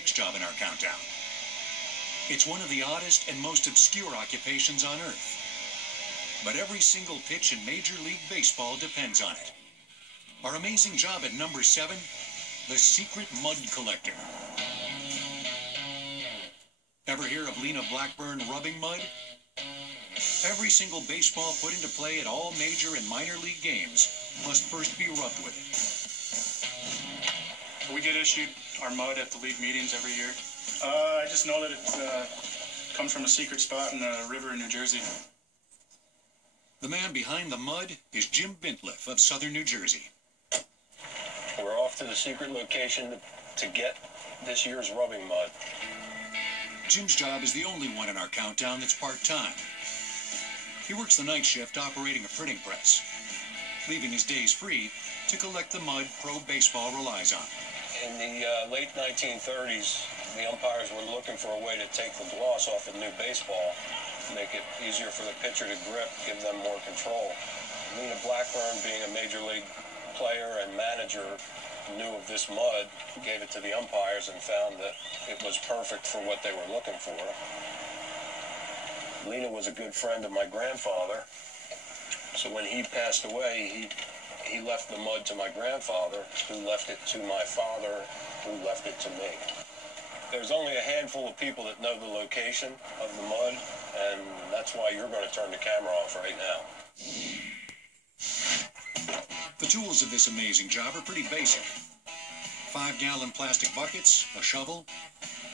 next job in our countdown. It's one of the oddest and most obscure occupations on Earth. But every single pitch in Major League Baseball depends on it. Our amazing job at number 7, the secret mud collector. Ever hear of Lena Blackburn rubbing mud? Every single baseball put into play at all major and minor league games must first be rubbed with it. We get issued our mud at the league meetings every year. I just know that it comes from a secret spot in a river in New Jersey. The man behind the mud is Jim Bintliff of southern New Jersey. We're off to the secret location to get this year's rubbing mud. Jim's job is the only one in our countdown that's part-time. He works the night shift operating a printing press, leaving his days free to collect the mud pro baseball relies on. In the late 1930s, the umpires were looking for a way to take the gloss off of new baseball, make it easier for the pitcher to grip, give them more control. Lena Blackburn, being a major league player and manager, knew of this mud, gave it to the umpires and found that it was perfect for what they were looking for. Lena was a good friend of my grandfather, so when he passed away, he left the mud to my grandfather, who left it to my father, who left it to me. There's only a handful of people that know the location of the mud, and that's why you're going to turn the camera off right now. The tools of this amazing job are pretty basic. 5-gallon plastic buckets, a shovel,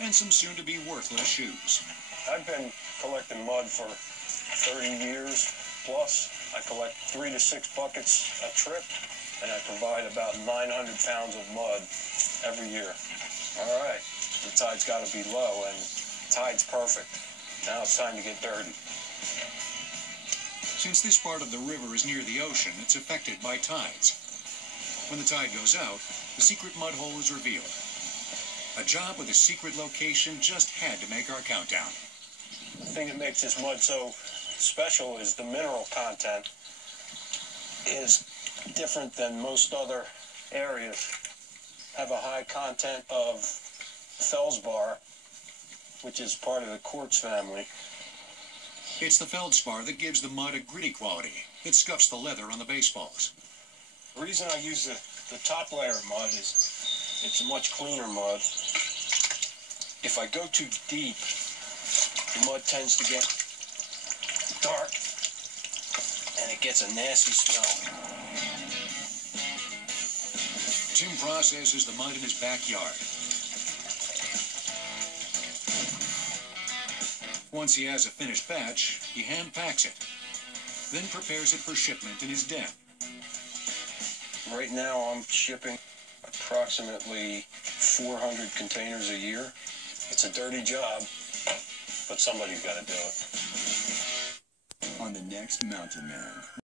and some soon-to-be worthless shoes. I've been collecting mud for 30 years plus. I collect 3 to 6 buckets a trip, and I provide about 900 pounds of mud every year. All right, the tide's got to be low, and the tide's perfect. Now it's time to get dirty. Since this part of the river is near the ocean, it's affected by tides. When the tide goes out, the secret mud hole is revealed. A job with a secret location just had to make our countdown. The thing that makes this mud so special is the mineral content is different than most other areas. Have a high content of feldspar, which is part of the quartz family. It's the feldspar that gives the mud a gritty quality that scuffs the leather on the baseballs. The reason I use the top layer of mud is it's a much cleaner mud. If I go too deep, the mud tends to get dark and it gets a nasty smell. Jim processes the mud in his backyard. Once he has a finished batch, he hand packs it, then prepares it for shipment in his den. Right now I'm shipping approximately 400 containers a year. It's a dirty job, but somebody's got to do it. On the next Mountain Man.